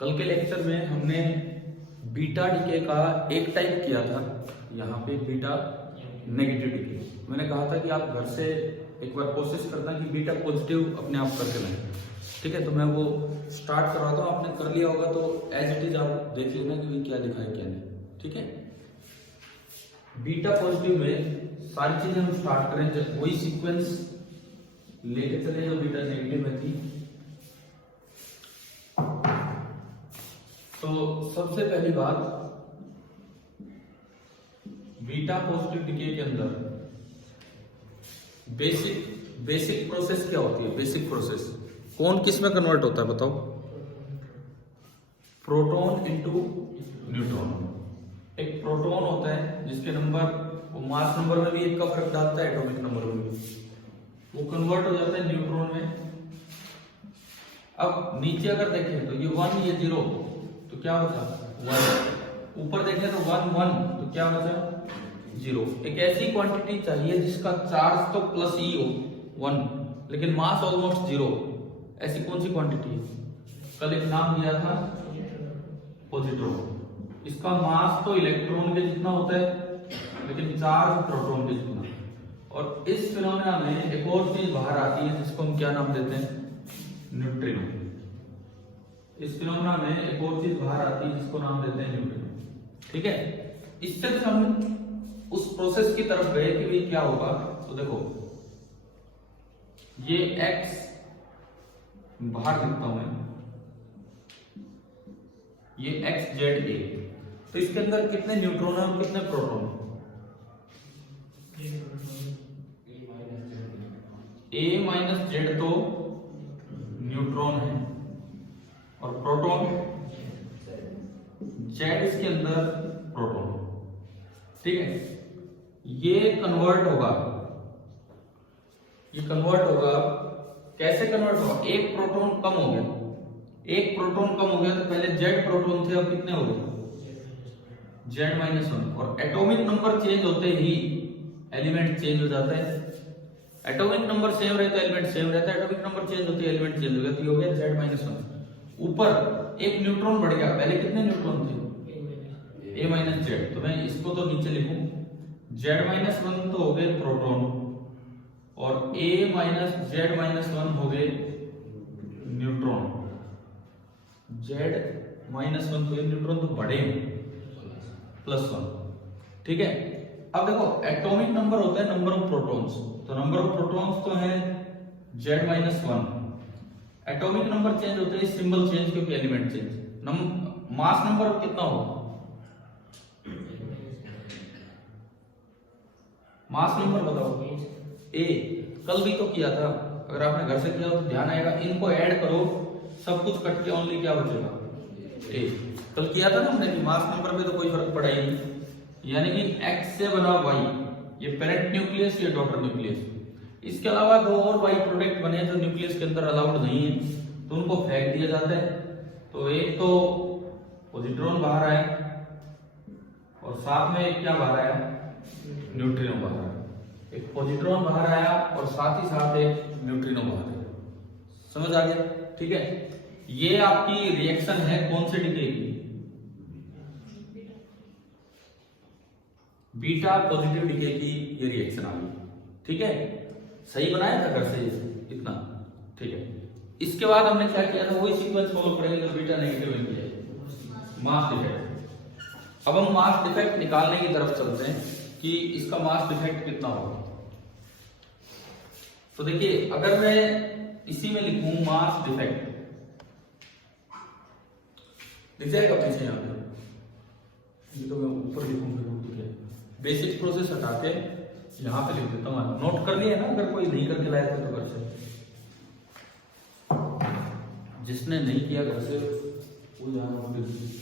कल के लेक्चर में हमने बीटा डीके का एक टाइप किया था, यहाँ पे बीटा नेगेटिव डीके। मैंने कहा था कि आप घर से एक बार कोशिश करना कि बीटा पॉजिटिव अपने आप करके लाएं। ठीक है, तो मैं वो स्टार्ट करवाता हूँ। आपने कर लिया होगा तो एज इट इज आप देख लेना कि क्या लिखा है क्या नहीं। ठीक है, बीटा पॉजिटिव में सारी चीजें हम स्टार्ट करें जब वही सीक्वेंस लेके चले जो बीटा नेगेटिव में थी। तो सबसे पहली बात, बीटा पॉजिटिव डीके के अंदर बेसिक प्रोसेस क्या होती है? बेसिक प्रोसेस कौन किस में कन्वर्ट होता है बताओ? Proton into neutron. एक प्रोटॉन होता है जिसके नंबर मास नंबर में भी एक का फर्क डालता है, एटॉमिक नंबर में भी, वो कन्वर्ट हो जाता है न्यूट्रॉन में। अब नीचे अगर देखें तो ये 1 ये 0 तो क्या होता है 1। ऊपर देखें तो 1 1 तो क्या होता है 0। एक ऐसी क्वांटिटी चाहिए जिसका चार्ज तो प्लस ई हो 1 लेकिन मास ऑलमोस्ट 0। ऐसी कौन सी क्वांटिटी है? कल एक नाम दिया था पॉजिट्रॉन। इसका मास तो इलेक्ट्रॉन के जितना होता है लेकिन चार्ज प्रोटॉन के जितना। और इस फिनोमेना में एक और चीज बाहर आती है जिसको हम क्या नाम देते हैं? न्यूट्रिनो। इस फिनोमेना में एक और चीज बाहर आती है जिसको नाम देते हैं न्यूट्रिनो। ठीक है, इससे हम उस प्रोसेस की तरफ गए कि भाई क्या होगा। तो देखो ये x बाहर लिखता हूं मैं, ये x z a। तो इसके अंदर कितने न्यूट्रॉन है और कितने प्रोटॉन? a माइनस जेड तो न्यूट्रॉन है और प्रोटॉन जेड इसके अंदर प्रोटॉन। ठीक है, ये कन्वर्ट होगा, ये कन्वर्ट होगा। कैसे कन्वर्ट होगा? एक प्रोटॉन कम हो गया, एक प्रोटॉन कम हो गया तो पहले जेड प्रोटॉन थे, अब कितने हो गए? Z minus 1। और एटॉमिक नंबर चेंज होते ही एलिमेंट चेंज हो जाता है। एटॉमिक नंबर सेम रहता है एलिमेंट सेम रहता है, एटॉमिक नंबर चेंज होते हैं एलिमेंट चेंज हो गया। तो ये हो गया जेड माइनस 1। ऊपर एक न्यूट्रॉन बढ़ गया, पहले कितने न्यूट्रॉन थे? ए माइनस जेड। तो मैं इसको तो नीचे लिखूं, जेड माइनस 1 तो हो गए प्रोटॉन और ए माइनस जेड माइनस 1 हो गए न्यूट्रॉन। जेड माइनस 1 तो न्यूट्रॉन तो बढ़े प्लस 1। ठीक है, अब देखो एटॉमिक नंबर होता है नंबर ऑफ प्रोटॉन्स। तो नंबर ऑफ प्रोटॉन्स तो है Z minus 1। Atomic number change होते हैं, सिंबल चेंज क्योंकि एलिमेंट चेंज। मास नंबर कितना होगा? मास नंबर बताओ। ए कल भी तो किया था, अगर आपने घर से किया हो तो ध्यान आएगा। इनको ऐड करो, सब कुछ कट के ओनली क्या बचेगा? ए। कल किया था ना हमने कि मास नंबर पे तो कोई फर्क पड़ा ही नहीं, यानी कि x से बना y, ये पेरेंट न्यूक्लियस, ये डॉटर न्यूक्लियस। इसके अलावा दो और y प्रोडक्ट बने जो न्यूक्लियस के अंदर अलाउड नहीं है, तो उनको फेंक दिया जाता है। तो एक तो पॉजिट्रॉन बाहर आए और साथ में एक क्या बाहर आया? न्यूट्रिनो बाहर आया। एक पॉजिट्रॉन बाहर आया और साथ ही साथ एक न्यूट्रिनो बाहर आया। समझ आ गया? ठीक है, ये आपकी रिएक्शन है कौन से डीके की? बीटा पॉजिटिव डीके की ये रिएक्शन आ गई। ठीक है, सही बनाया था घर से इतना। ठीक है, इसके बाद हमने क्या किया था? वही सीक्वेंस फॉलो करेंगे जो बीटा नेगेटिव में किया है, मास डिफेक्ट। अब हम मास डिफेक्ट निकालने की तरफ चलते हैं कि इसका मास डिफेक्ट कितना होगा। तो देखिए, अगर मैं इसी में लिखूं मास डिफेक्ट, लिख जाएगा पीछे यहां पे? ये तो मैं ऊपर लिखूंगा। ठीक है, बेसिक प्रोसेस हटा के यहां पे लिख देता हूं। नोट कर लिया ना, अगर कोई नहीं करके लाया तो घर से, जिसने नहीं किया घर से वो यहां लिख दीजिए।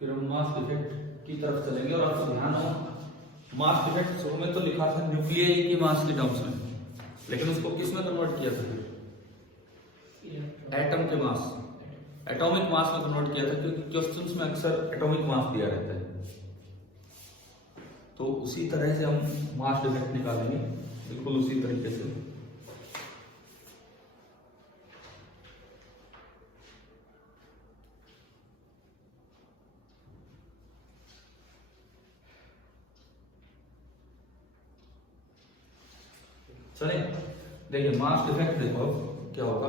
फिर हम मास डिफेक्ट की तरफ चलेंगे। और आपको ध्यान हो, मास डिफेक्ट शुरू में तो लिखा था न्यूक्लियाई की मास के टर्म्स में, लेकिन उसको किस में कन्वर्ट किया था? एटम के मास, एटॉमिक मास में कन्वर्ट किया था, क्योंकि क्वेश्चंस में अक्सर एटॉमिक मास दिया रहता है। तो उसी तरह से हम मास डिफेक्ट निकालेंगे, बिल्कुल उसी तरीके से। चलिए देखिए, मास डिफेक्ट देखो क्या होगा।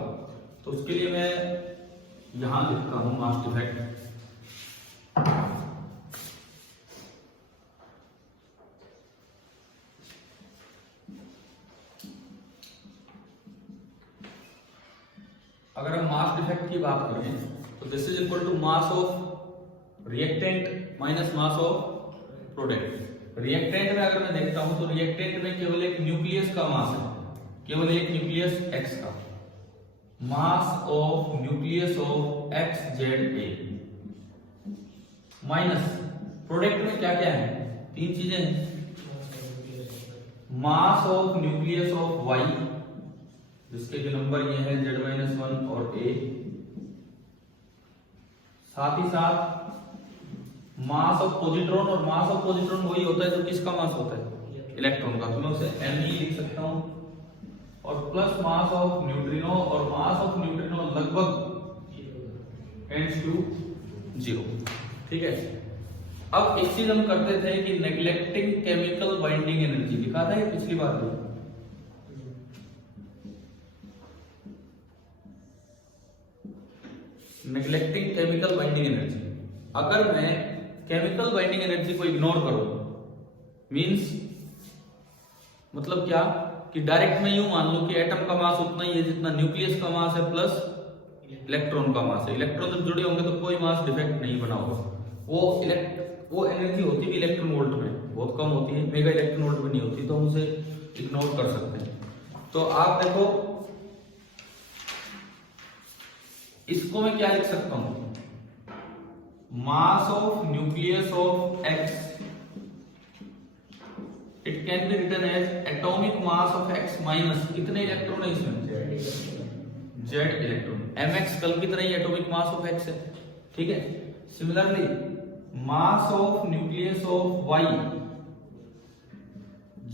तो उसके लिए मैं यहां लिखता हूं मास डिफेक्ट। अगर हम मास डिफेक्ट की बात करें तो this is equal to mass of reactant minus mass of product. Reactant में अगर मैं देखता हूं तो रिएक्टेंट में केवल एक न्यूक्लियस का मास है, केवल एक न्यूक्लियस x का। मास of nucleus of x Z A minus product में क्या क्या है? तीन चीजें हैं। मास ऑफ न्यूक्लियस ऑफ y, जिसके जो नंबर ये है z-1 और a, साथ ही साथ मास ऑफ पॉजिट्रॉन। और मास ऑफ पॉजिट्रॉन वही होता है जो किसका मास होता है? इलेक्ट्रॉन का, तो मैं उसे me लिख सकता हूं। और प्लस मास ऑफ न्यूट्रिनो, और मास ऑफ न्यूट्रिनो लगभग टेंड्स टू 0। ठीक है। अब एक चीज हम करते थे कि नेग्लेक्टिंग केमिकल बाइंडिंग एनर्जी, लिखा था ये पिछली बार भी। नेग्लेक्टिंग केमिकल बाइंडिंग एनर्जी, अगर मैं केमिकल बाइंडिंग एनर्जी को इग्नोर करूं, मींस मतलब क्या कि डायरेक्ट मैं यूं मान लूं कि एटम का मास उतना ही है जितना न्यूक्लियस का मास है प्लस इलेक्ट्रॉन का मास है। इलेक्ट्रॉन जब जुड़े होंगे तो कोई मास डिफेक्ट नहीं बना होगा। वो एनर्जी होती भी इलेक्ट्रॉन वोल्ट में बहुत कम होती है, मेगा इलेक्ट्रॉन वोल्ट में नहीं होती, तो हम उसे इग्नोर कर सकते हैं। तो आप देखो, इसको मैं क्या लिख सकता हूं? Mass of nucleus of x, it can be written as atomic mass of x minus कितने इलेक्ट्रॉन है इसमें? z electron. mx कल की तरह ही एटॉमिक मास ऑफ x है। ठीक है। Similarly mass of nucleus of y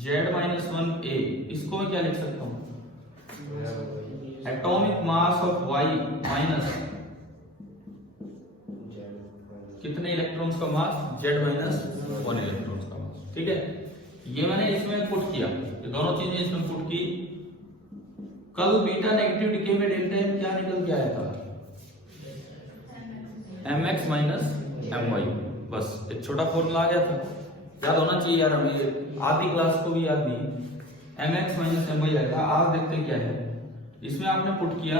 z-1a, इसको मैं क्या लिख सकता हूं? Atomic mass of y minus कितने इलेक्ट्रॉन्स का मास? z-1 इलेक्ट्रॉन्स का मास। ठीक है। ये मैंने इसमें पुट किया, ये दोनों चीजें इसमें पुट की। कल बीटा नेगेटिव डिके में डेल्टा m क्या निकल के आया था? mx minus my। बस एक छोटा फॉर्मूला आ गया था, याद होना चाहिए यार, हमें आधी क्लास को भी याद नहीं। mx माइनस my आया था। आज देखते क्या है इसमें। आपने पुट किया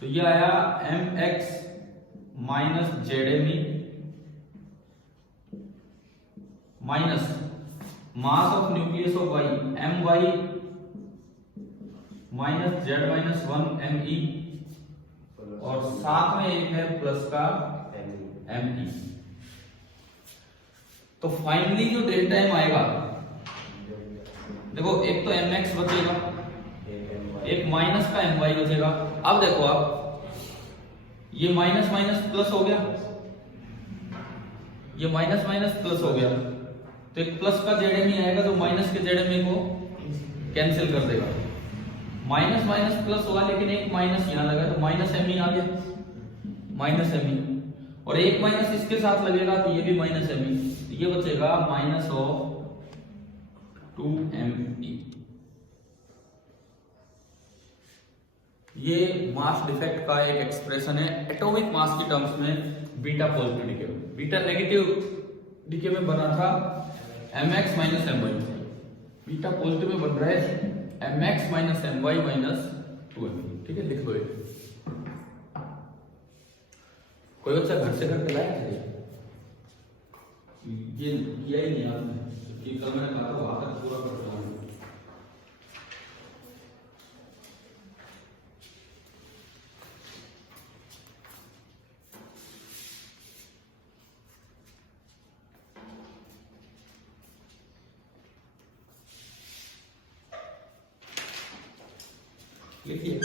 तो ये आया mx minus zme minus mass of nucleus of y my minus z-1 me, और साथ में एक है प्लस का me। तो फाइनली जो डेल्टा m आएगा, देखो एक तो mx बचेगा, एक माइनस का my बचेगा। अब देखो आप, ये माइनस माइनस प्लस हो गया, ये माइनस माइनस प्लस हो गया, तो एक प्लस का जेड आएगा जो माइनस के जेड को कैंसिल कर देगा। माइनस माइनस प्लस होगा, लेकिन एक माइनस यहां लगा तो माइनस एम आ गया, माइनस एम, और एक माइनस इसके साथ लगेगा तो ये भी माइनस एम, ये बचेगा माइनस ऑफ 2me। ये मास डिफेक्ट का एक एक्सप्रेशन है एटॉमिक मास की टर्म्स में बीटा पॉजिटिव डिके में। बीटा नेगेटिव डिके में बना था mx minus my, beta positive में बन रहा है mx minus my minus 2me। ठीक है, लिख लो। कोई बच्चा घर से करके लाया है ये? किया ही नहीं आपने, ये कल मैंने कहा था वहां तक पूरा कर रहा हूं। लिखिए,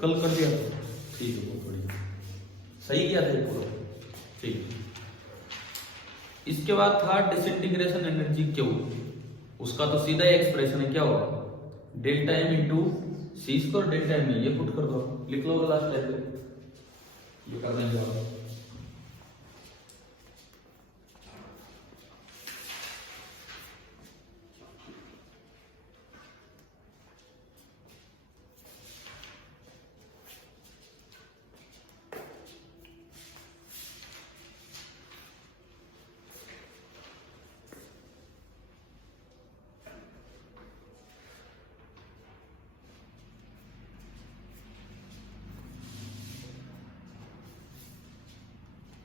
कल कर दिया था, ठीक है, बहुत बढ़िया, सही किया था पूरा, ठीक। इसके बाद था डिसइंटीग्रेशन एनर्जी क्यू, उसका तो सीधा ही एक्सप्रेशन है, क्या होगा, delta M into C square delta M, ये पुट कर दो, लिख लो लास्ट टाइप पे, ये कर देंगे आप।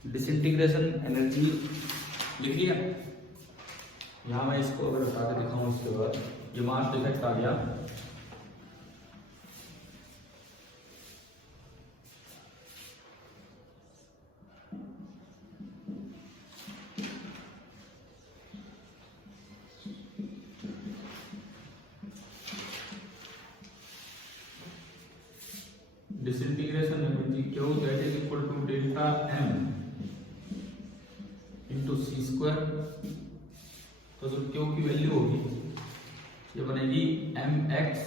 डिसइंटीग्रेशन एनर्जी लिख लिया। यहां मैं इसको अगर हटा के दिखाऊं, इसके बाद ये मास डिफेक्ट आ गया, disintegration energy Q that is equal to delta M into C square, तो जो क्यू की वैल्यू होगी ये बनेगी M X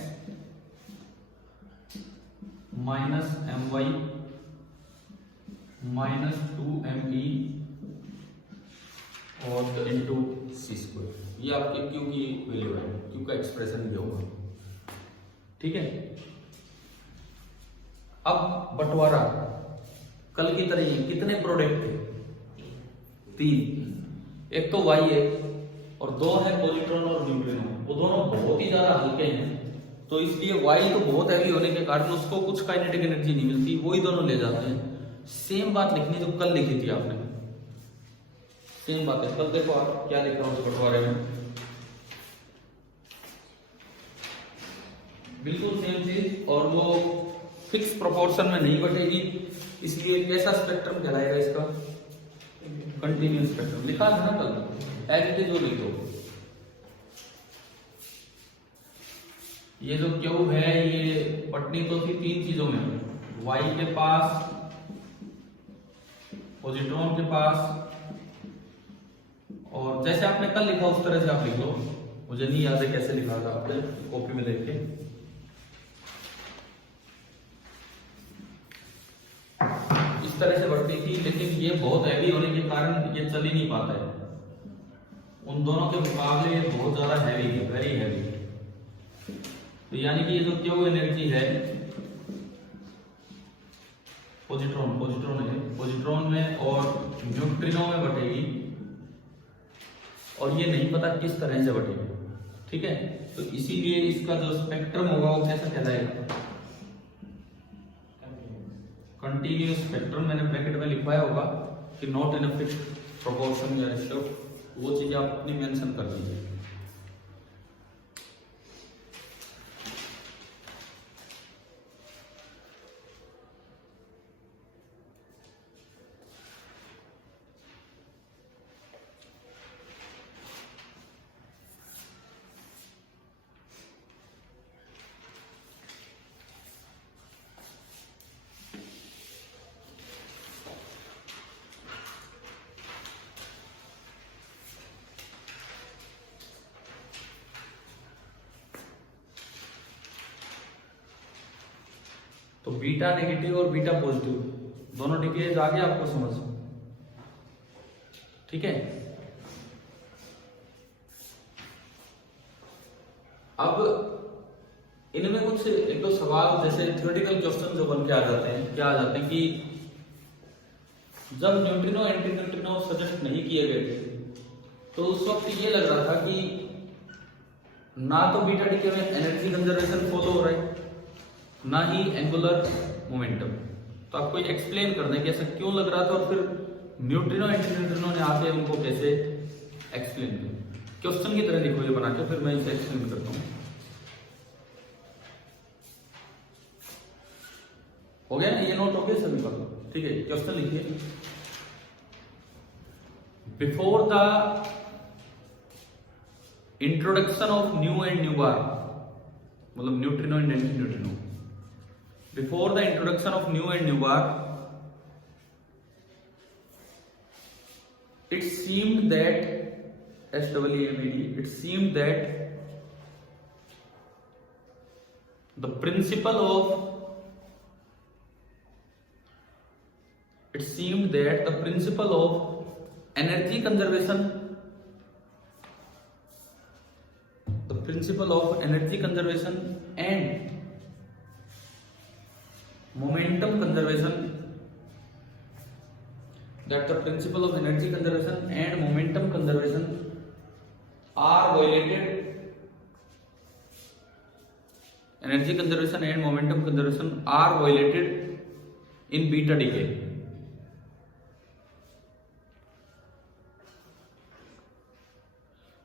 minus M Y minus 2 ME और इंटू सी स्क्वायर, ये आपके क्यू की वैल्यू है, क्यू का एक्सप्रेशन ये होगा, ठीक है। अब बंटवारा कल की तरह ही, कितने प्रोडक्ट थे, 3, एक तो वाई है और 2 है पॉजिट्रॉन और न्यूट्रिनो, वो दोनों बहुत ही ज्यादा हल्के हैं, तो इसलिए वाई तो बहुत हैवी होने के कारण उसको कुछ काइनेटिक एनर्जी नहीं मिलती, वही दोनों ले जाते हैं। सेम बात लिखनी जो कल लिखी थी आपने, सेम बात है, कल देखो आप क्या लिख रहा हूं बंटवारे में, बिल्कुल सेम चीज, और वो फिक्स प्रोपोर्शन में नहीं बटेगी, इसलिए कैसा स्पेक्ट्रम कहलाएगा इसका, कंटिन्यूअस स्पेक्ट्रम, लिखा है ना कल, एज इट इज वो लिखो। ये जो क्यू है ये पटनी तो थी 3 चीजों में, वाई के पास, पॉजिट्रॉन के पास, और जैसे आपने कल लिखा उस तरह से आप लिख लो, मुझे नहीं याद है कैसे लिखा था आपने, कॉपी में देख के। इस तरह से बढ़ती थी, लेकिन ये बहुत हैवी होने के कारण ये चल ही नहीं पाता है, उन दोनों के मुकाबले ये बहुत ज्यादा हैवी है, वेरी हैवी। तो यानी कि ये जो क्यू एनर्जी है पॉजिट्रॉन में और न्यूट्रिनो में बटेगी, और ये नहीं पता किस तरह से बटेगी, ठीक है। तो इसीलिए इसका जो स्पेक्ट्रम होगा वो कैसा कहलाएगा, कंटिन्यूअस स्पेक्ट्रम। मैंने ब्रैकेट में लिखवाया होगा कि not in a fixed proportion या रेशियो, वो चीजें आप अपनी मेंशन कर दीजिए। तो बीटा नेगेटिव और बीटा पॉजिटिव दोनों डिकेज आ गया आपको समझ, ठीक है। अब इनमें कुछ एक दो सवाल जैसे थ्योरेटिकल क्वेश्चन जो बन के आ जाते हैं, क्या आ जाते हैं कि जब न्यूट्रिनो एंटी न्यूट्रिनो सजेस्ट नहीं किए गए थे तो उस वक्त ये लग रहा था कि ना तो बीटा डीके में एनर्जी कंजर्वेशन फॉलो हो रहा है, ना ही एंगुलर मोमेंटम। तो आपको एक्सप्लेन करना है कि ऐसा क्यों लग रहा था, और फिर न्यूट्रिनो एंटी न्यूट्रिनो ने आके उनको कैसे एक्सप्लेन किया। क्वेश्चन की तरह लिखो ये बना के, फिर मैं इसे एक्सप्लेन करता हूं। हो गया ना, ये नोट हो गया सभी का, ठीक है। क्वेश्चन लिखिए, before the introduction of nu and nu bar मतलब neutrino and antineutrino. Before the introduction of nu and nu bar, it seemed that SWAVD, it seemed that the principle of energy conservation, and momentum conservation, that the principle of energy conservation and momentum conservation are violated. Energy conservation and momentum conservation are violated in beta decay.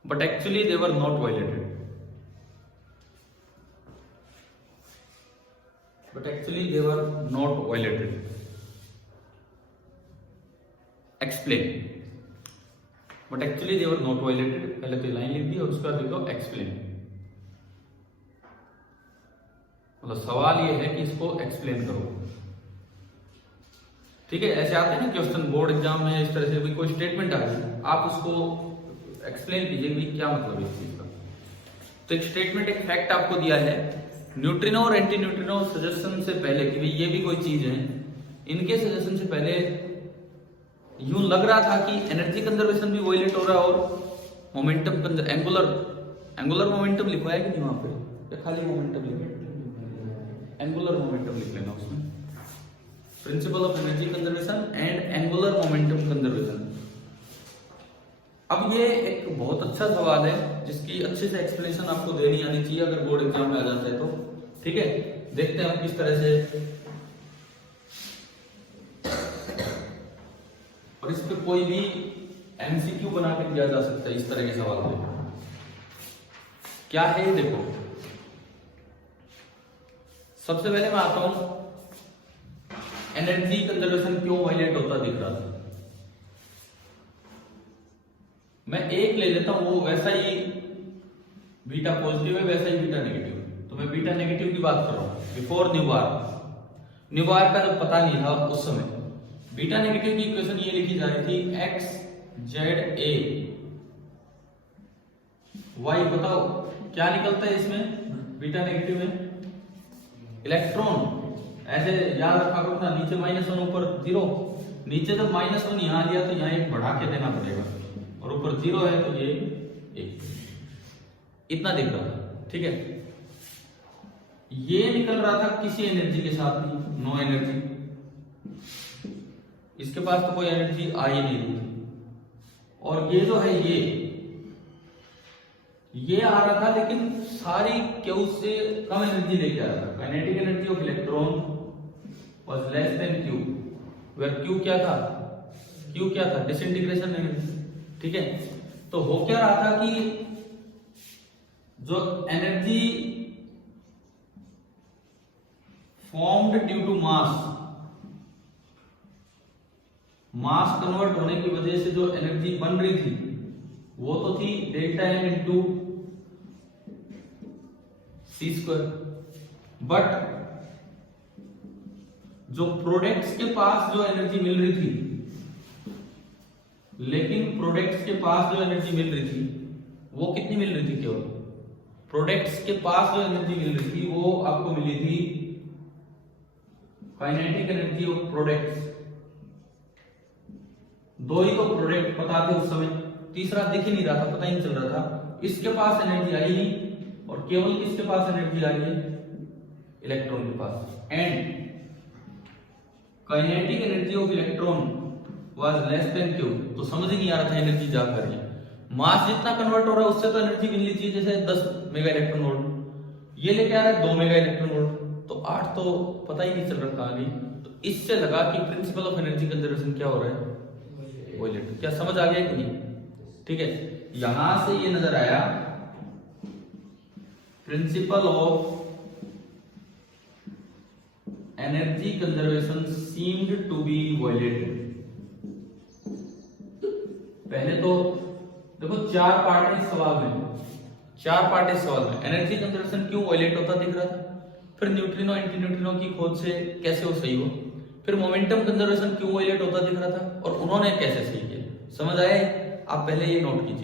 But actually they were not violated. Explain. But actually they were not violated. पहले तो line लिख दी और उसका देखो explain. मतलब सवाल ये है कि इसको एक्सप्लेन करो। ठीक है, ऐसे आते हैं ना क्वेश्चन बोर्ड एग्जाम में, इस तरह से कोई स्टेटमेंट आ गई, आप उसको एक्सप्लेन कीजिए कि क्या मतलब है इस चीज का। तो एक स्टेटमेंट, एक फैक्ट आपको दिया है, न्यूट्रिनो और एंटी न्यूट्रिनो सजेशन से पहले कि भाई ये भी कोई चीज है, इनके सजेशन से पहले यूं लग रहा था कि एनर्जी कंजर्वेशन भी वायलेट हो रहा है और मोमेंटम एंगुलर मोमेंटम लिखा है कि नहीं वहां पे, या खाली मोमेंटम लिखा है? एंगुलर मोमेंटम लिख लेना उसमें, principal of energy conservation and angular momentum conservation. अब ये एक बहुत अच्छा सवाल है जिसकी अच्छे से एक्सप्लेनेशन आपको देनी आनी चाहिए अगर बोर्ड एग्जाम में आ जाता है तो। ठीक है, देखते हैं हम किस तरह से, और इस पे कोई भी एमसीक्यू बना के दिया जा सकता है इस तरह के सवाल पे। क्या है देखो, सबसे पहले मैं आता हूं, एनर्जी कंजर्वेशन क्यों वायलेट होता दिख रहा था। मैं एक ले लेता हूं, वो वैसा ही बीटा पॉजिटिव है, वैसा ही बीटा नेगेटिव। तो मैं बीटा नेगेटिव की बात कर रहा हूं। बिफोर न्यू बार का जब पता नहीं था उस समय बीटा नेगेटिव की इक्वेशन ये लिखी जा रही थी, एक्स जेड ए वाई। बताओ क्या निकलता है इसमें बीटा नेगेटिव में? इलेक्ट्रॉन। ऐसे याद रखा करो ना, नीचे -1 ऊपर 0। नीचे जब -1 यहां लिया तो यहां एक बढ़ा के देना पड़ेगा, और ऊपर 0 है तो ये 1। इतना दिख रहा था। ठीक है, ये निकल रहा था किसी एनर्जी के साथ ही, नो एनर्जी। इसके पास तो कोई एनर्जी आ ही नहीं रही थी। और ये जो है ये आ रहा था, लेकिन सारी क्यू से कम एनर्जी लेके आ रहा था। Kinetic energy of electron was less than Q, where Q क्या था? Disintegration energy. ठीक है, तो हो क्या रहा था कि जो energy formed due to mass convert होने की वजह से जो एनर्जी बन रही थी वो तो थी delta M into C square. But जो प्रोडक्ट्स के पास जो एनर्जी मिल रही थी, वो कितनी मिल रही थी? केवल प्रोडक्ट्स के पास जो एनर्जी मिल रही थी वो आपको मिली थी काइनेटिक एनर्जी ऑफ प्रोडक्ट्स। 2 ही तो प्रोडक्ट पता थे उस समय, तीसरा दिख ही नहीं रहा था, पता ही नहीं चल रहा था। इसके पास एनर्जी आई नहीं, और केवल किसके पास एनर्जी आई है? इलेक्ट्रॉन के पास। And kinetic energy of electron was less than Q. तो समझ ही नहीं आ रहा था एनर्जी जा कर रही है। मास जितना कन्वर्ट हो रहा है उससे तो एनर्जी मिलनी चाहिए, जैसे 10 मेगा इलेक्ट्रॉन वोल्ट, ये लेके आ रहा है 2 मेगा इलेक्ट्रॉन वोल्ट, तो 8 तो पता ही नहीं चल रहा था आगे। तो इससे लगा कि प्रिंसिपल ऑफ एनर्जी कंजर्वेशन क्या हो रहा है? वायलेट। क्या समझ आ गया कि नहीं? ठीक है, यहां से ये नजर आया principle of energy conservation seemed to be violated. पहले तो देखो 4 पार्ट है इस सवाल में। 4 पार्ट इस सवाल में। एनर्जी कंजर्वेशन क्यों वायलेट होता दिख रहा था, फिर न्यूट्रिनो एंटी न्यूट्रिनो की खोज से कैसे वो सही हो, फिर मोमेंटम कंजर्वेशन क्यों वायलेट होता दिख रहा था और उन्होंने कैसे सही किया। समझ आए? आप पहले ये नोट कीजिए।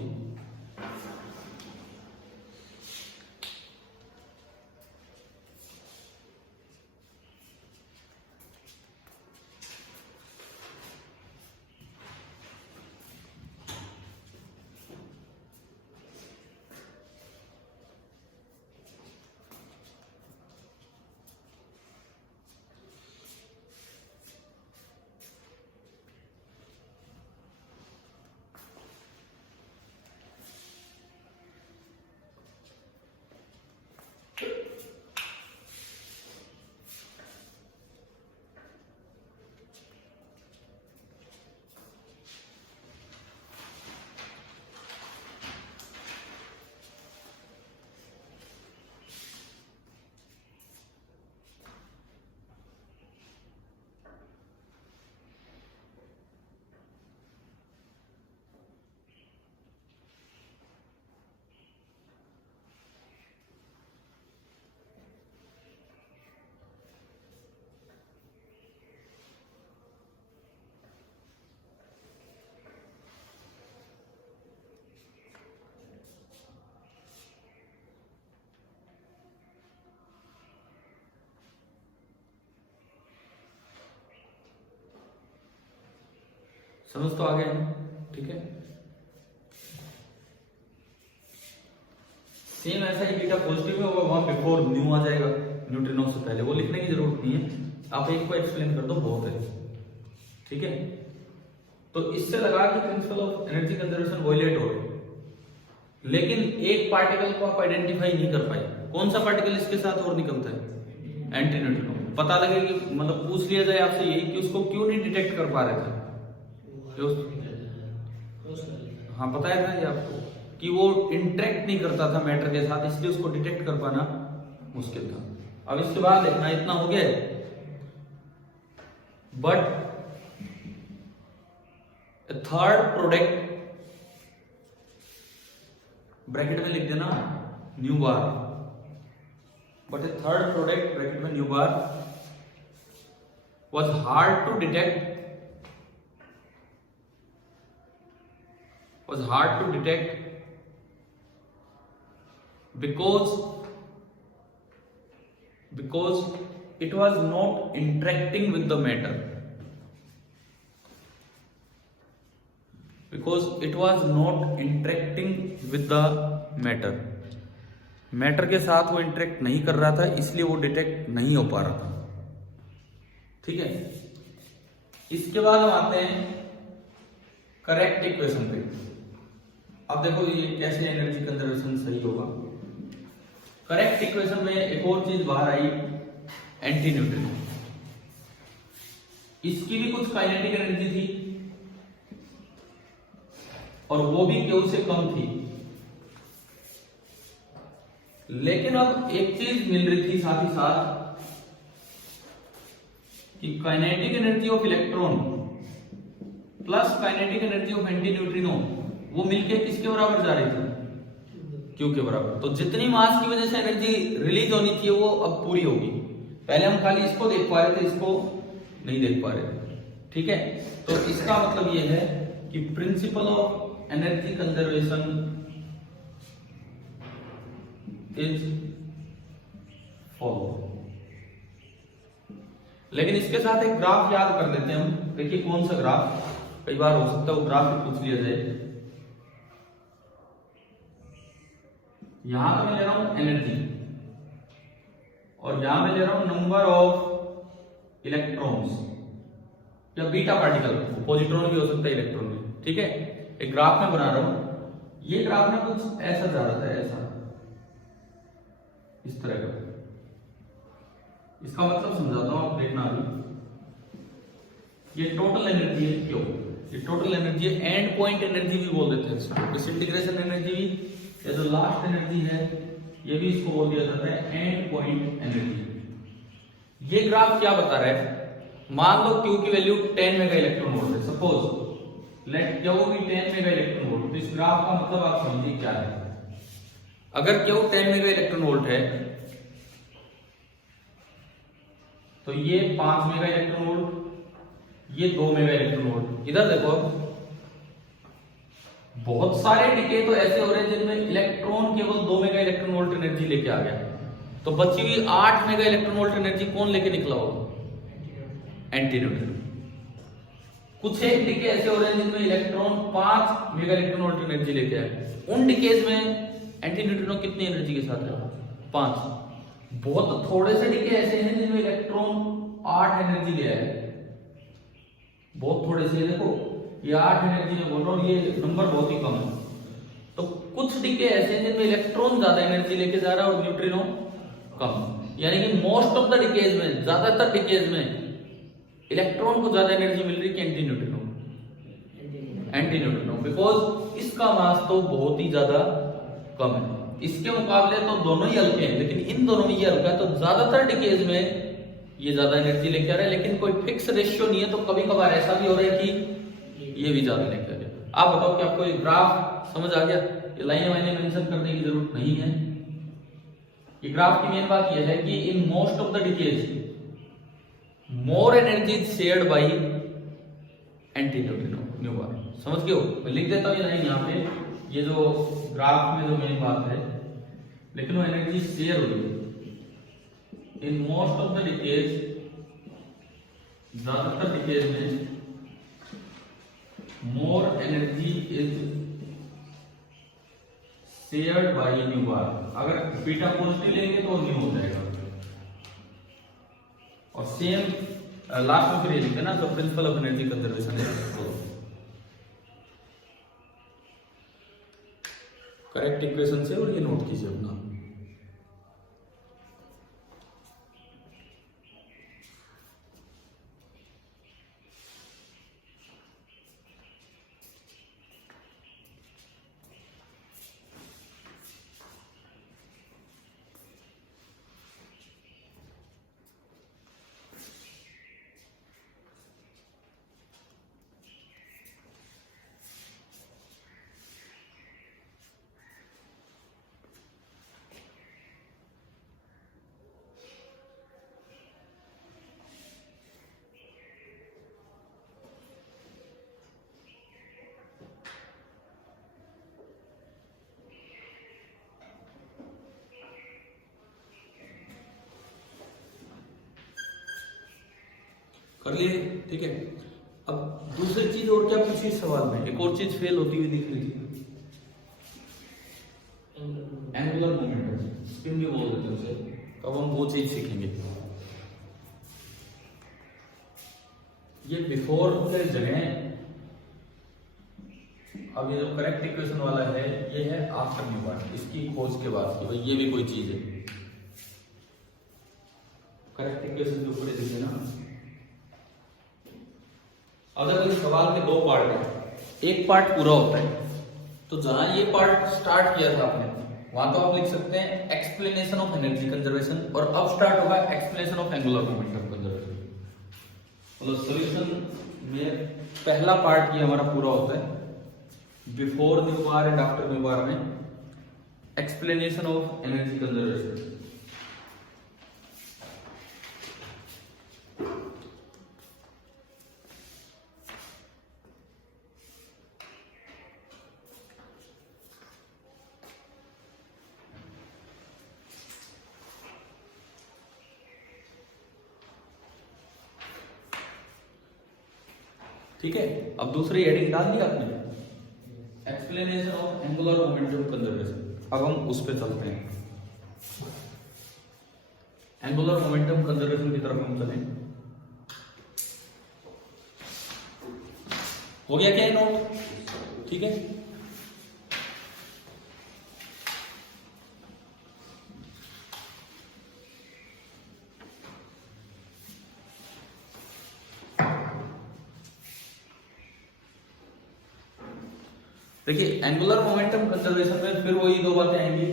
समझ तो आ गया, ठीक है। सेम ऐसा ही बीटा पॉजिटिव में होगा, वहां बिफोर न्यू आ जाएगा, न्यूट्रिनो से पहले, वो लिखने की जरूरत नहीं है, आप एक को एक्सप्लेन कर दो बहुत है, ठीक है। तो इससे लगा कि principle of energy conservation violate हो गए, लेकिन एक पार्टिकल को आप आइडेंटिफाई नहीं कर पाए। कौन सा पार्टिकल इसके साथ और निकलता है? Anti neutrino. पता लगे कि मतलब पूछ लिया जाए आपसे यही कि उसको क्यों नहीं डिटेक्ट कर पा रहे थे, हाँ बताया था ये आपको कि वो इंटरेक्ट नहीं करता था मैटर के साथ, इसलिए उसको डिटेक्ट कर पाना मुश्किल था। अब इसके बाद देखना, इतना हो गया, बट थर्ड प्रोडक्ट ब्रैकेट में लिख देना nu bar, but a third product bracket में nu bar was hard to detect, because it was not interacting with the matter, matter के साथ वो इंटरेक्ट नहीं कर रहा था, इसलिए वो डिटेक्ट नहीं हो पा रहा था, ठीक है। इसके बाद हम आते हैं करेक्ट इक्वेशन पे। अब देखो ये कैसे एनर्जी कंजर्वेशन सही होगा। करेक्ट इक्वेशन में एक और चीज बाहर आई, एंटी न्यूट्रिनो। इसकी भी कुछ काइनेटिक एनर्जी थी और वो भी क्यू से कम थी, लेकिन अब एक चीज मिल रही थी साथ ही साथ कि kinetic energy of electron plus kinetic energy of anti neutrino वो मिलके किसके बराबर जा रही थी? क्यू के बराबर। तो जितनी मास की वजह से एनर्जी रिलीज होनी थी वो अब पूरी होगी। पहले हम खाली इसको देख पा रहे थे, इसको नहीं देख पा रहे थे, ठीक है। तो इसका मतलब ये है कि principle of energy conservation is follow. लेकिन इसके साथ एक ग्राफ याद कर लेते हैं हम। देखिए कौन सा ग्राफ, कई बार हो सकता है वो ग्राफ भी पूछ लिया जाए। यहां तो मैं ले रहा हूं एनर्जी और यहां मैं ले रहा हूं नंबर ऑफ इलेक्ट्रॉन्स या बीटा पार्टिकल, पॉजिट्रॉन भी हो सकता है इलेक्ट्रॉन में, ठीक है। एक ग्राफ में बना रहा हूं। ये ग्राफ ना कुछ ऐसा जा रहा था, ऐसा इस तरह का। इसका मतलब समझाता हूं, आप देखना अभी। ये टोटल एनर्जी है, क्यों ये टोटल एनर्जी है, एंड पॉइंट एनर्जी भी बोल देते हैं इसको। डिसइंटीग्रेशन एनर्जी भी, ये जो लास्ट एनर्जी है ये भी इसको बोल दिया जाता है एंड पॉइंट एनर्जी। ये ग्राफ क्या बता रहा है? मान लो क्यू की वैल्यू 10 मेगा इलेक्ट्रॉन वोल्ट है, suppose let Q be 10 mega electron volt. तो इस ग्राफ का मतलब आप समझिए क्या है। अगर क्यू 10 मेगा इलेक्ट्रॉन वोल्ट है तो ये 5 मेगा इलेक्ट्रॉन वोल्ट, ये 2 मेगा इलेक्ट्रॉन वोल्ट। इधर देखो बहुत सारे डिके तो ऐसे हो रहे हैं जिनमें इलेक्ट्रॉन केवल 2 मेगा इलेक्ट्रॉन वोल्ट एनर्जी लेके आ गया, तो बची हुई 8 मेगा इलेक्ट्रॉन वोल्ट एनर्जी कौन लेके निकला होगा? Anti neutrino. कुछ एक डिके ऐसे हो रहे हैं जिनमें electron 5 mega electron volt energy लेके आए, उन डिकेज में एंटी न्यूट्रिनो कितनी एनर्जी के साथ है? 5। बहुत थोड़े से डिके ऐसे हैं जिनमें इलेक्ट्रॉन 8 एनर्जी ले आए, बहुत थोड़े से, देखो ये 8 एनर्जी में बोल रहा हूं, ये नंबर बहुत ही कम है। तो कुछ डिके ऐसे हैं जिनमें इलेक्ट्रॉन ज्यादा एनर्जी लेके जा रहा है और न्यूट्रिनो कम, यानी कि मोस्ट ऑफ द डिकेज में, ज्यादातर डिकेज में इलेक्ट्रॉन को ज्यादा एनर्जी मिल रही है कि anti neutrino? Anti neutrino, because इसका मास तो बहुत ही ज्यादा कम है। इसके मुकाबले तो दोनों ही हल्के हैं, लेकिन इन दोनों में ये हल्का है, तो ज्यादातर डिकेज में ये ज्यादा एनर्जी लेके आ रहा है, लेकिन कोई फिक्स रेशियो नहीं है। तो कभी कभार ऐसा भी हो रहा है कि ये भी ज्यादा लेके आ रहा है। आप बताओ कि आपको ये ग्राफ समझ आ गया? ये लाइनें वाइनें मेंशन करने की जरूरत नहीं है। ये ग्राफ की मेन बात यह है कि in most of the decays more energy shared by antineutrino nu bar. समझ गए हो? मैं लिख देता हूं ये लाइन यहाँ पे, ये जो ग्राफ में जो मेन बात है, लेकिन वो एनर्जी शेयर हुई in most of the decays, ज्यादातर डिकेज में more energy is shared by nu bar. अगर बीटा पॉजिटिव लेंगे तो न्यू हो जाएगा, और सेम लास्ट में फिर ये लिखते ना, तो प्रिंसिपल ऑफ एनर्जी कंजर्वेशन है। करेक्ट इक्वेशन से, और ये नोट कीजिए अपना। कर लिए, ठीक है। अब दूसरी चीज और क्या पूछी इस सवाल में? एक और चीज फेल होती हुई दिख रही थी, एंगुलर मोमेंटम, स्पिन भी बोल देते हैं उसे। अब हम वो चीज सीखेंगे। ये बिफोर के जगह, अब ये जो करेक्ट इक्वेशन वाला है ये है आफ्टर न्यू बार, इसकी खोज के बाद कि भाई ये भी कोई चीज है। करेक्ट इक्वेशन जो ऊपर दिखे ना, अगर इस सवाल के 2 पार्ट है, एक पार्ट पूरा होता है, तो जहां ये पार्ट स्टार्ट किया था आपने, वहां तो आप लिख सकते हैं एक्सप्लेनेशन ऑफ एनर्जी कंजर्वेशन, और अब स्टार्ट होगा explanation of angular momentum conservation. मतलब सॉल्यूशन में पहला पार्ट ये हमारा पूरा होता है, before nu bar and after nu bar में एक्सप्लेनेशन ऑफ एनर्जी कंजर्वेशन। ठीक है, अब दूसरी हेडिंग डाल दी आपने, explanation of angular momentum conservation. अब हम उस पे चलते हैं, एंगुलर मोमेंटम कंजर्वेशन की तरफ हम चलें। हो गया क्या नोट? ठीक है, देखिए एंगुलर मोमेंटम कंजर्वेशन में फिर वही 2 बातें आएंगी।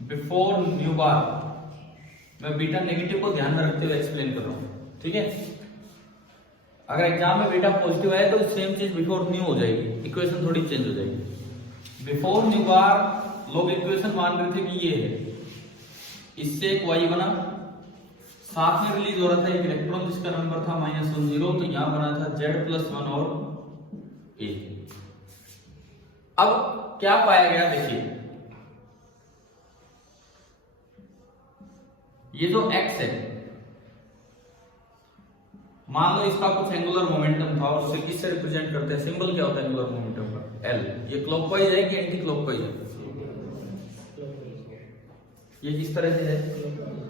बिफोर न्यू बार, मैं बीटा नेगेटिव को ध्यान में रखते हुए एक्सप्लेन कर रहा हूं, ठीक है। अगर एग्जाम में बीटा पॉजिटिव आए तो सेम चीज बिफोर न्यू हो जाएगी, इक्वेशन थोड़ी चेंज हो जाएगी। बिफोर न्यू बार लोग इक्वेशन मान रहे थे कि ये है, इससे एक y बना, साथ में रिलीज हो रहा था एक इलेक्ट्रॉन जिसका नंबर था -10, तो यहां बना था Z+1 और a। अब क्या पाया गया देखिए, ये जो x है, मान लो इसका कुछ एंगुलर मोमेंटम था और उसे किससे रिप्रेजेंट करते हैं, सिंबल क्या होता है एंगुलर मोमेंटम का, L। ये क्लॉकवाइज है कि एंटी क्लॉकवाइज है, ये किस तरह से है,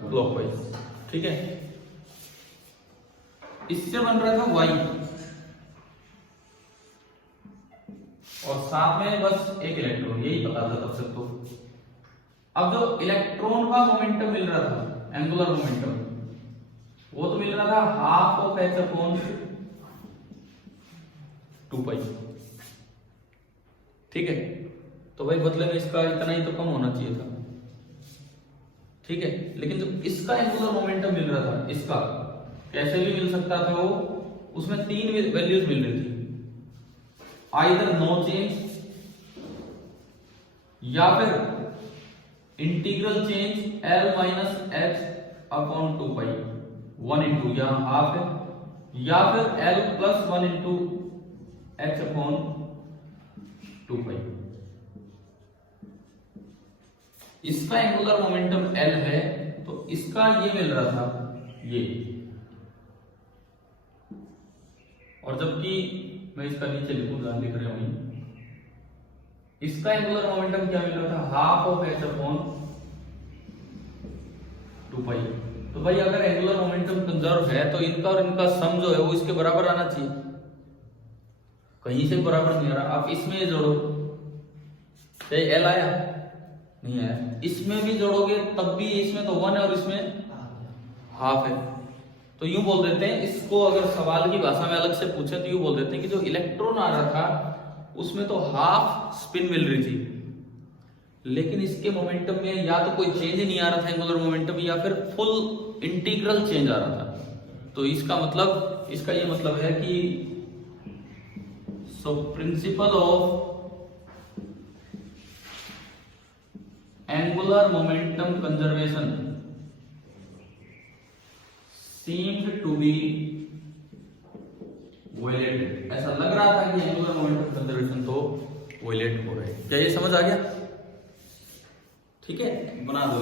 क्लॉकवाइज, ठीक है। इससे बन रहा था y और साथ में बस एक इलेक्ट्रॉन, यही पता था तब तक तो। अब जो इलेक्ट्रॉन का मोमेंटम मिल रहा था, एंगुलर मोमेंटम, वो तो मिल रहा था हाफ ऑफ h/2π, ठीक है। तो भाई बदले में इसका इतना ही तो कम होना चाहिए था, ठीक है। लेकिन जो इसका एंगुलर मोमेंटम मिल रहा था, इसका कैसे भी मिल सकता था वो, उसमें 3 वैल्यूज मिल रही थी, आइदर नो चेंज, या फिर इंटीग्रल चेंज L-h/2π, 1 इंटू यहां हाफ है, या फिर L+1 इंटू h/2π। इसका एंगुलर मोमेंटम L है, तो इसका ये मिल रहा था ये, और जबकि मैं इसका नीचे लिखूं, ध्यान लिख रहे होंगे, इसका एंगुलर मोमेंटम क्या मिल रहा था, हाफ ऑफ h/2π। तो भाई अगर एंगुलर मोमेंटम कंजर्व है तो इनका और इनका सम जो है वो इसके बराबर आना चाहिए, कहीं से बराबर नहीं आ रहा। आप इसमें जोड़ो, चाहे L आया नहीं आया, इसमें भी जोड़ोगे तब भी इसमें तो 1 है और इसमें हाफ है। तो यूं बोल देते हैं इसको, अगर सवाल की भाषा में अलग से पूछे तो यूं बोल देते हैं कि जो इलेक्ट्रॉन आ रहा था उसमें तो हाफ स्पिन मिल रही थी, लेकिन इसके मोमेंटम में या तो कोई चेंज नहीं आ रहा था एंगुलर मोमेंटम, या फिर फुल इंटीग्रल चेंज आ रहा था। तो इसका मतलब, इसका ये मतलब है कि so principle of angular momentum conservation seemed to be violated। ऐसा लग रहा था कि एंगुलर मोमेंटम कंजर्वेशन तो वायलेट हो रहा है। क्या ये समझ आ गया, ठीक है, बना दो।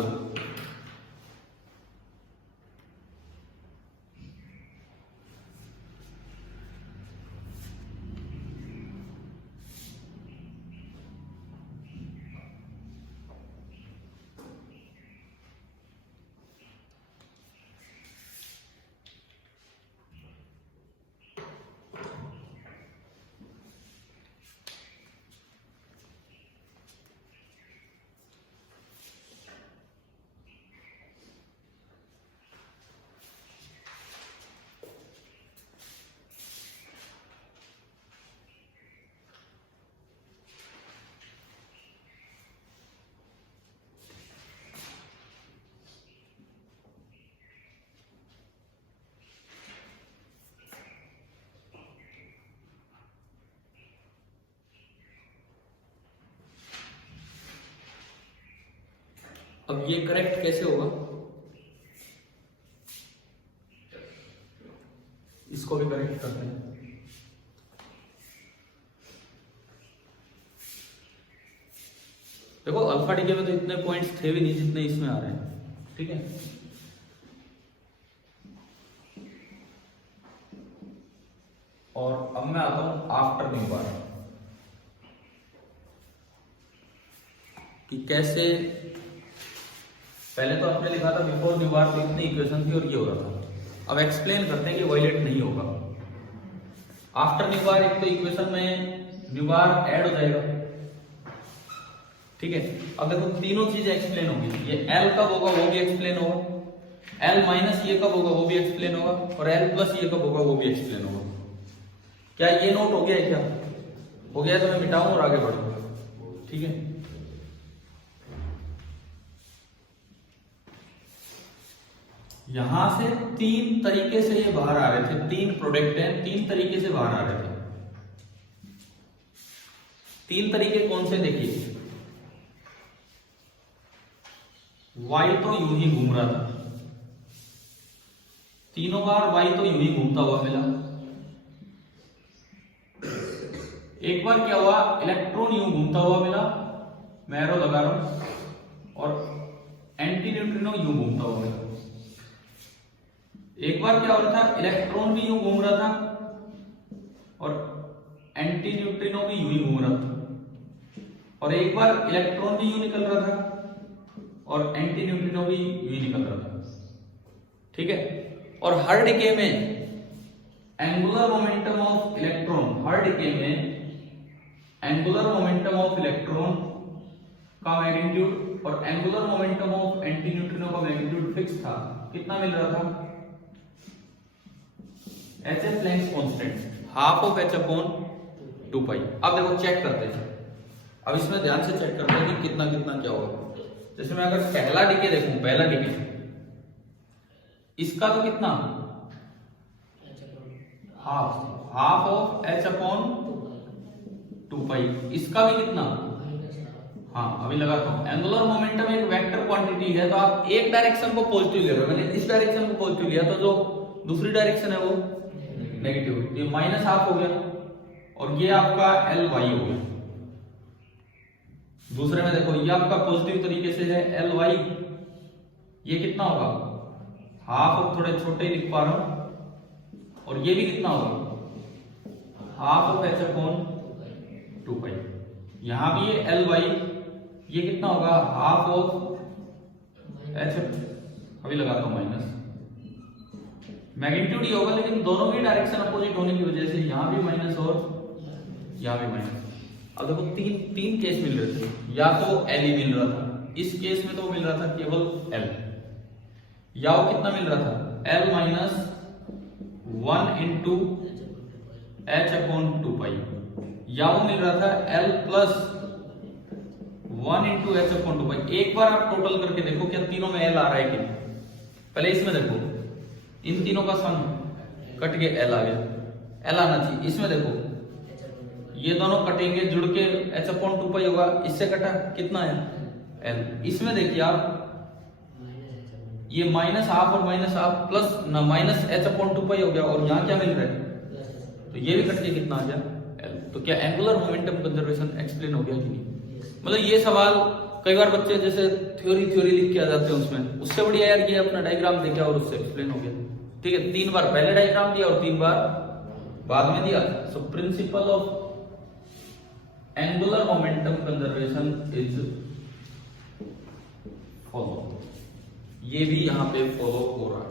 अब ये करेक्ट कैसे होगा, इसको भी करेक्ट करते हैं। देखो अल्फा डीके में तो इतने पॉइंट्स थे भी नहीं जितने इसमें आ रहे हैं, ठीक है। और अब मैं आता हूं आफ्टर न्यू बार, कि कैसे, पहले तो आपने लिखा था बिफोर न्यू बार तो इतनी इक्वेशन थी और ये हो रहा था। अब एक्सप्लेन करते हैं कि वायलेट नहीं होगा। आफ्टर न्यू बार एक तो इक्वेशन में न्यू बार ऐड हो जाएगा, ठीक है। अब देखो तीनों चीजें एक्सप्लेन होगी, ये L कब होगा वो भी एक्सप्लेन होगा, L माइनस ये कब होगा वो भी एक्सप्लेन होगा, और L प्लस ये कब होगा वो भी एक्सप्लेन होगा। क्या ये नोट हो गया है, क्या हो गया? तो मैं मिटाऊं और आगे बढ़ूंगा, ठीक है। यहां से 3 तरीके से ये बाहर आ रहे थे, 3 प्रोडक्ट हैं, 3 तरीके से बाहर आ रहे थे। तीन तरीके कौन से देखिए, वाई तो यूं ही घूम रहा था, तीनों बार वाई तो यूं ही घूमता हुआ मिला। एक बार क्या हुआ, इलेक्ट्रॉन यूं घूमता हुआ मिला, मैं एरो लगा रहा हूं, और एंटी न्यूट्रिनो यूं घूमता हुआ मिला। एक बार क्या हो रहा था, इलेक्ट्रॉन भी यूं घूम रहा था और एंटी न्यूट्रिनो भी यूं ही घूम रहा था, और एक बार इलेक्ट्रॉन भी यूं निकल रहा था और एंटी न्यूट्रिनो भी यूं ही निकल रहा था। ठीक है, और हर डिके में angular momentum of electron, her decay में एंगुलर मोमेंटम ऑफ इलेक्ट्रॉन का मैग्नीट्यूड और angular momentum of anti neutrino का मैग्नीट्यूड फिक्स था। कितना मिल रहा था, H F Planck's constant half of H upon 2 पाई। अब देखो चेक करते हैं, अब इसमें ध्यान से चेक करते हैं कि कितना कितना क्या होगा। जैसे मैं अगर पहला डिके देखूं, पहला डिके इसका तो कितना, हाफ ऑफ एच अपॉन 2 पाई, इसका भी कितना, हाँ अभी लगाता हूं। एंगुलर मोमेंटम एक वेक्टर क्वांटिटी है, तो आप एक डायरेक्शन को पॉजिटिव ले रहे हो, मैंने इस डायरेक्शन को पॉजिटिव लिया, तो जो दूसरी डायरेक्शन है वो नेगेटिव, ये माइनस हाफ हो गया और ये आपका एल वाई हो गया। दूसरे में देखो, ये आपका पॉजिटिव तरीके से है एल वाई, ये कितना होगा, हाफ, थोड़े छोटे ही लिख पा रहा हूं, और ये भी कितना होगा, हाफ ऑफ एच अपॉन 2 पाई। यहां भी ये एल वाई, ये कितना होगा, हाफ ऑफ एच, अभी लगाता हूं माइनस, मैग्नीट्यूड ही होगा, लेकिन दोनों की डायरेक्शन अपोजिट होने की वजह से यहां भी माइनस और यहां भी माइनस। अब देखो तीन केस मिल रहे थे, या तो एल ही मिल रहा था, इस केस में तो मिल रहा था केवल एल, या वो कितना मिल रहा था, L minus 1 into H upon 2 पाई, या वो मिल रहा था L plus 1 into H upon 2 पाई। एक बार आप टोटल करके देखो क्या तीनों में एल आ रहा है कि नहीं। पहले इसमें देखो, इन तीनों का सम कट के एल आ गया, एल आना चाहिए। इसमें देखो, ये दोनों कटेंगे, जुड़ के एच अपॉन 2 पाई होगा, इससे कटा कितना है, एल। इसमें देखिए आप, ये माइनस हाफ और माइनस हाफ प्लस ना माइनस एच अपॉन 2 पाई हो गया, और यहाँ क्या मिल रहा है, तो ये भी कट के कितना आ गया, एल। तो क्या एंगुलर मोमेंटम कंजर्वेशन एक्सप्लेन हो गया कि नहीं। मतलब ये सवाल कई बार बच्चे जैसे थ्योरी लिख के आ जाते हैं, उसमें उससे बढ़िया यार ये अपना डायग्राम देखा और उससे एक्सप्लेन हो गया। ठीक है, 3 बार पहले डायग्राम दिया और 3 बार बाद में दिया। So principle of angular momentum conservation is follow, ये भी यहां पे फॉलो हो रहा है।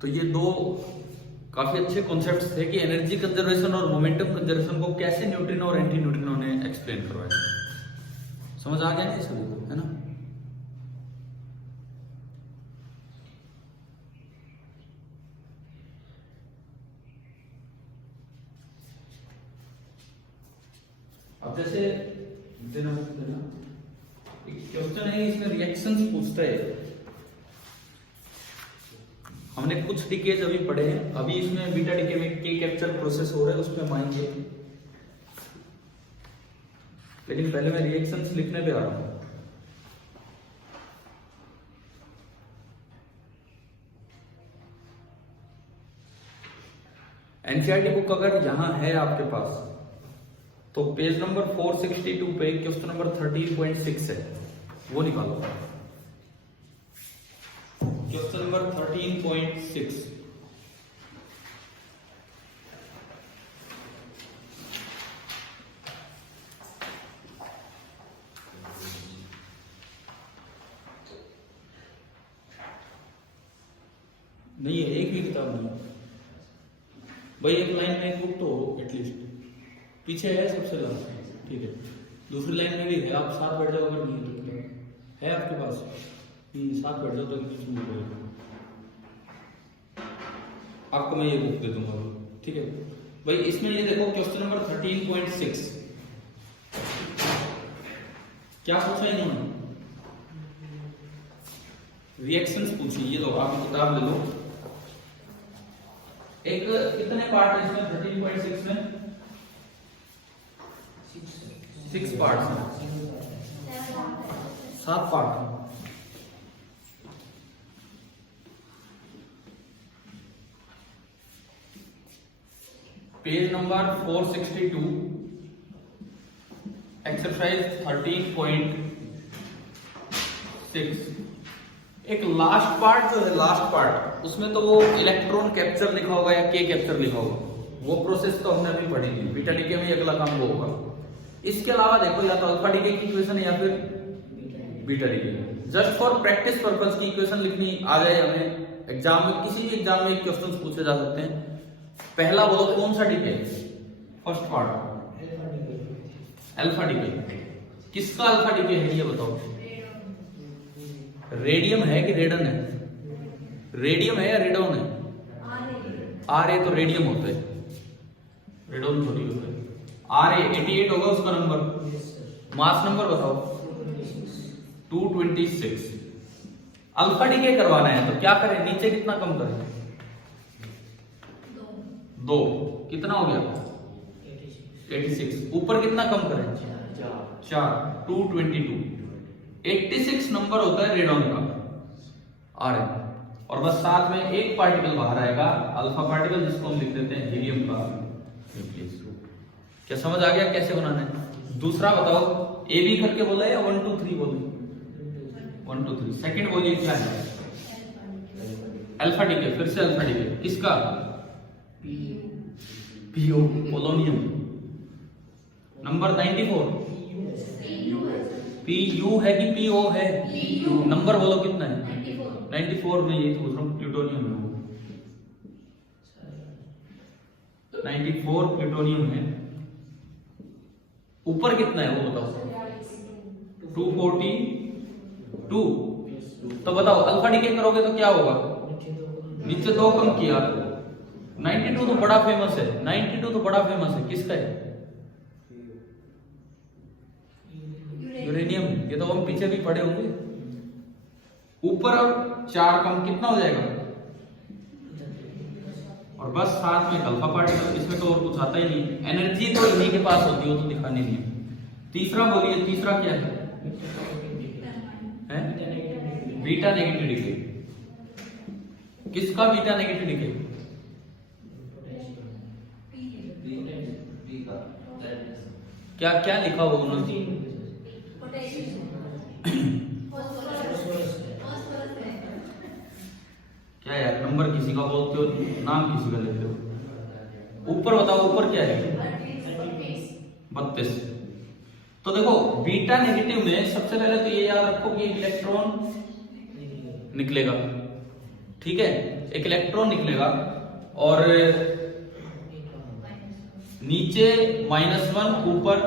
तो ये दो काफी अच्छे कॉन्सेप्ट्स थे कि एनर्जी कंजर्वेशन और मोमेंटम कंजर्वेशन को कैसे न्यूट्रिनो और एंटी न्यूट्रिनो ने एक्सप्लेन करवाया। समझ आ गया ना सभी को, है ना। अब जैसे क्वेश्चन है, इसमें रिएक्शंस पूछता है हमने कुछ डिकेज अभी पढ़े हैं, अभी इसमें बीटा डिके में के कैप्चर प्रोसेस हो रहा है, उसमें हम आएंगे। लेकिन पहले मैं रिएक्शंस लिखने पे आ रहा हूं। एनसीईआरटी बुक अगर यहां है आपके पास तो पेज नंबर 462 पे क्वेश्चन नंबर 13.6 है, वो निकालो। क्वेश्चन नंबर 13.6 नहीं है, एक भी किताब नहीं भाई, एक लाइन में एक बुक तो हो एटलीस्ट, पीछे है सबसे लास्ट, ठीक है। दूसरी लाइन में भी है, आप साथ बैठ जाओ, अगर नहीं है आपके पास साथ बैठ जाओ तो कुछ नहीं होगा। आपको मैं ये बुक दे दूंगा, ठीक है भाई। इसमें ये देखो क्वेश्चन नंबर 13.6 क्या पूछा इन्होंने, रिएक्शंस पूछी। ये लो आप किताब ले लो, एक कितने पार्ट है इसमें 13.6 में, 6 part, 7 part. Page number 462 exercise 13.6। एक लास्ट पार्ट जो है, लास्ट पार्ट उसमें तो वो इलेक्ट्रॉन कैप्चर लिखा होगा या के कैप्चर लिखा होगा, वो प्रोसेस तो हमने अभी पढ़ी थी। बीटा डीके में अगला काम वो होगा। इसके अलावा देखो या तो अल्फा डीके की इक्वेशन या फिर beta decay. Just for practice purpose की इक्वेशन लिखनी आ जाए हमें एग्जाम में, किसी भी एग्जाम में क्वेश्चन पूछे जा सकते हैं। पहला बोलो कौन सा decay, first part alpha decay. किसका अल्फा डीके है ये बताओ, रेडियम है कि रेडन है, रेडियम है या रेडोन है, आर ए तो रेडियम होता है, रेडोन थोड़ी होता है। आर ए 88 होगा उसका नंबर, मास नंबर बताओ 226। अल्फा डीके करवाना है तो क्या करें, नीचे कितना कम करें, 2, कितना हो गया 86, ऊपर कितना कम करें 4, 222। 86 नंबर होता है रेडॉन का, आर एन, और बस साथ में एक पार्टिकल बाहर आएगा, अल्फा पार्टिकल, जिसको हम लिख देते हैं हीलियम का न्यूक्लियस। क्या समझ आ गया कैसे बनाना है। दूसरा बताओ, ए बी करके बोला या 1 2 3 बोले, 1 2 3। सेकंड बोलिए क्या है, अल्फा डीके, फिर से अल्फा डीके किसका, PO, polonium, number 94। P U है कि पी ओ है, नंबर बोलो कितना है 94 में, ये पूछ रहा हूँ प्लूटोनियम है, 94 प्लूटोनियम है। ऊपर कितना है वो बताओ, 242। तो बताओ अल्फा डीके करोगे तो क्या होगा, नीचे 2 कम किया, 92 तो बड़ा फेमस है, 92 तो बड़ा फेमस है, किसका है, यूरेनियम। ये तो हम पीछे भी पढ़े होंगे। ऊपर और 4 कम कितना हो जाएगा, और बस साथ में अल्फा पार्टिकल, इसमें तो और कुछ आता ही नहीं। एनर्जी तो इन्हीं के पास होती है, वो तो दिखानी नहीं है। तीसरा बोलिए, तीसरा क्या है, बीटा नेगेटिव डीके। किसका बीटा नेगेटिव डीके, क्या क्या लिखा होगा उन्होंने, क्या यार, नंबर किसी का बोलते हो, नाम किसी का लेते हो। ऊपर बताओ, ऊपर क्या है 32। तो देखो बीटा नेगेटिव में सबसे पहले तो ये याद रखो कि एक इलेक्ट्रॉन निकलेगा, ठीक है, एक इलेक्ट्रॉन निकलेगा, और नीचे -1, ऊपर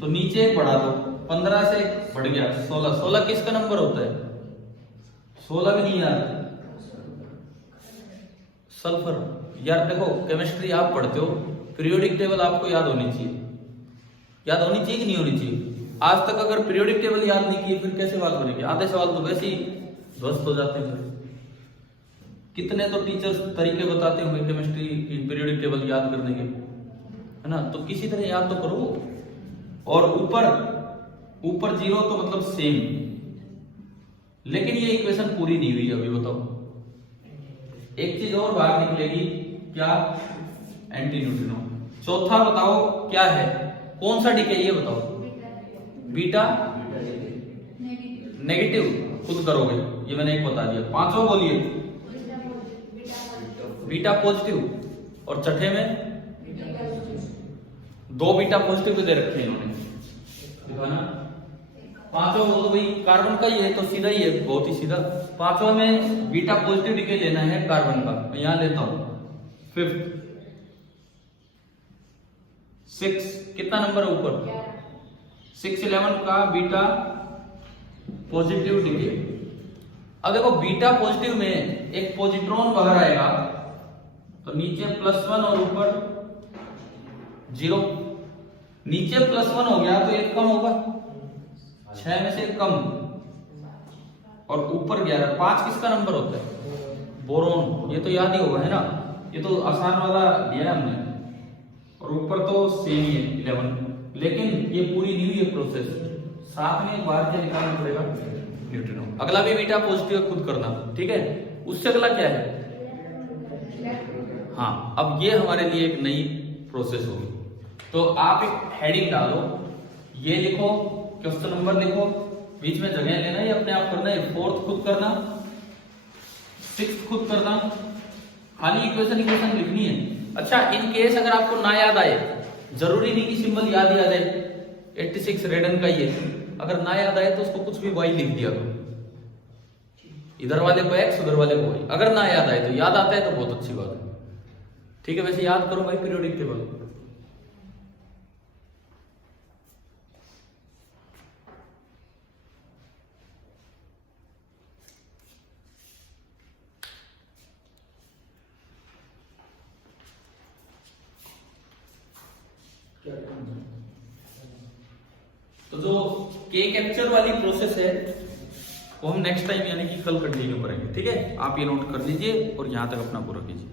तो नीचे बढ़ा दो, 15 से बढ़ गया 16। 16 किसका नंबर होता है, 16 भी नहीं यार, सल्फर। यार देखो केमिस्ट्री आप पढ़ते हो, पीरियोडिक टेबल आपको याद होनी चाहिए, याद होनी चाहिए कि नहीं होनी चाहिए। आज तक अगर पीरियोडिक टेबल याद नहीं किए फिर कैसे बात बनेगी, आधे सवाल तो वैसे ही ध्वस्त हो जाते हैं। कितने तो टीचर्स तरीके बताते होंगे केमिस्ट्री की पीरियोडिक टेबल याद करने के, है ना, तो किसी तरह याद तो करो। और ऊपर 0 तो मतलब सेम, लेकिन ये इक्वेशन पूरी नहीं हुई अभी। बताओ, एक चीज और बाहर निकलेगी, क्या? Anti neutrino. चौथा बताओ क्या है, कौन सा डीके ये बताओ? बीटा नेगेटिव, खुद करोगे, ये मैंने एक बता दिया। पांचवा बोलिए, बीटा पॉजिटिव। और छठे में 2 बीटा पॉजिटिव दे रखे हैं इन्होंने, दिखाना। पांचवा वो तो भाई कार्बन का ही है, तो सीधा ही है, बहुत ही सीधा। पांचवा में बीटा पॉजिटिव डीके लेना है कार्बन का, मैं यहां लेता हूं। फिफ्थ 6 कितना नंबर है ऊपर? 611 का बीटा पॉजिटिव डीके। अब देखो बीटा पॉजिटिव में एक पॉजिट्रॉन बाहर आएगा, तो नीचे +1 और ऊपर 0। नीचे +1 हो गया तो एक कम होगा, 6 में से एक कम, और ऊपर 11। 5 किसका नंबर होता है? बोरोन। ये तो याद ही होगा, है ना, ये तो आसान वाला दिया है हमने। और ऊपर तो सेम ही है 11, लेकिन ये पूरी नहीं हुई है प्रोसेस, साथ में एक बार क्या निकालना पड़ेगा? न्यूट्रिनो। अगला भी बीटा पॉजिटिव खुद करना, ठीक है। उससे अगला क्या है? हाँ, अब ये हमारे लिए एक नई प्रोसेस होगी। तो आप एक हेडिंग डालो, ये लिखो, क्वेश्चन नंबर लिखो, बीच में जगह लेना, ये अपने आप करना है। 4th खुद करना, 6th खुद करना, खाली इक्वेशन लिखनी है। अच्छा, इन केस अगर आपको ना याद आए, जरूरी नहीं कि सिंबल याद ही आ जाए, 86 रेडन का ये, अगर ना याद आए तो उसको कुछ भी वाई लिख दिया करो, इधर वाले को x, उधर वाले को y। अगर ना याद आए, तो याद आता है तो बहुत अच्छी बात है, ठीक है। वैसे याद करो भाई पीरियोडिक टेबल। तो जो के कैप्चर वाली प्रोसेस है वो हम नेक्स्ट टाइम यानी कि कल कंटिन्यू करेंगे, ठीक है। आप ये नोट कर लीजिए और यहां तक अपना पूरा कीजिए।